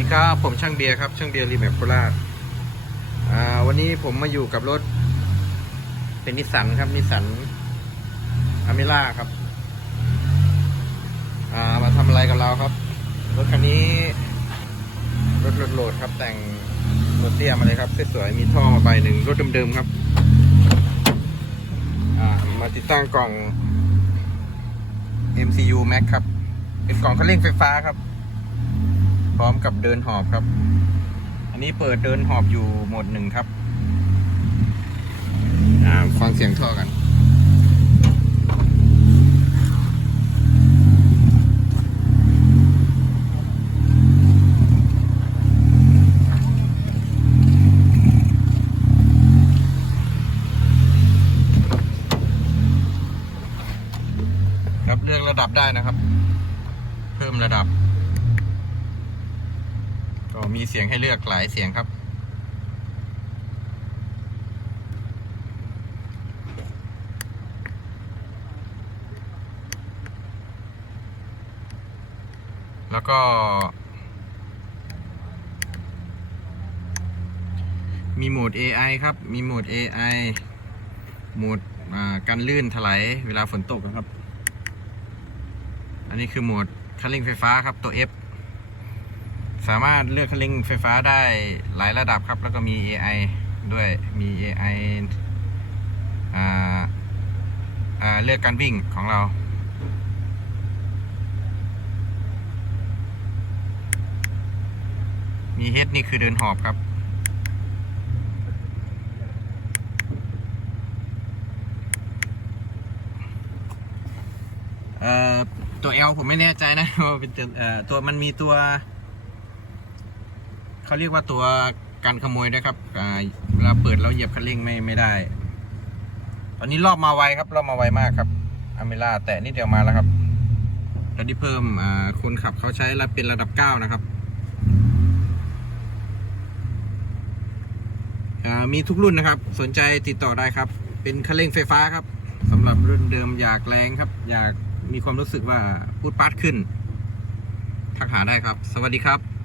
ีครับผมช่างเบียร์ครับช่างเบียร์รีแมปโคราชวันนี้ผมมาอยู่กับรถ เป็นนิสสันครับนิสสันอเมร่าครับามาทำอะไรกับเราครับ รถคันนี้รถโหลดครับแต่งรถเตี้ยมาเลยครับสวยๆมีท่อมาใบหนึ่งรถเดิมๆครับามาติดตั้งกล่อง MCU Max ครับ เป็นกล่องคันเร่งไฟฟ้าครับ ร้อมกับเดินหอบครับ อันนี้เปิดเดินหอบอยู่หมดหนึ่งครับฟังเสียงท่อกัน ครับเลือกระดับได้นะครับ เพิ่มระดับ ก็มีเสียงให้เลือกหลายเสียงครับ แล้วก็ มีโหมด AI ครับ มีโหมด AI โหมดอ่ากันลื่นถลายเวลาฝนตกนะครับ อันนี้คือโหมดคันเร่งไฟฟ้าครับตัว F สามารถเลือกคันเร่งไฟฟ้าได้หลายระดับครับ แล้วก็มี AI ด้วยมี AI อ่าอ่าเลือกการวิ่งของเรามี H นี่คือเดินหอบครับ ตัว L ผมไม่แน่ใจนะว่าเป็นตัวมันมีตัว เขาเรียกว่าตัวการขโมยนะครับอ่าเวลาเปิดแล้วเหยียบคันเร่งไม่ไม่ได้ ตอนนี้รอบมาไวครับ รอบมาไวมากครับอเมล่าแต่นิดเดียวมาแล้วครับแล้วที่เพิ่มอ่าคนขับเขาใช้ระเป็นระดับ9นะครับอ่ามีทุกรุ่นนะครับ สนใจติดต่อได้ครับ เป็นคันเร่งไฟฟ้าครับสำหรับรุ่นเดิมอยากแรงครับ อยากมีความรู้สึกว่าพูดปาร์ตขึ้นทักหาได้ครับ สวัสดีครับ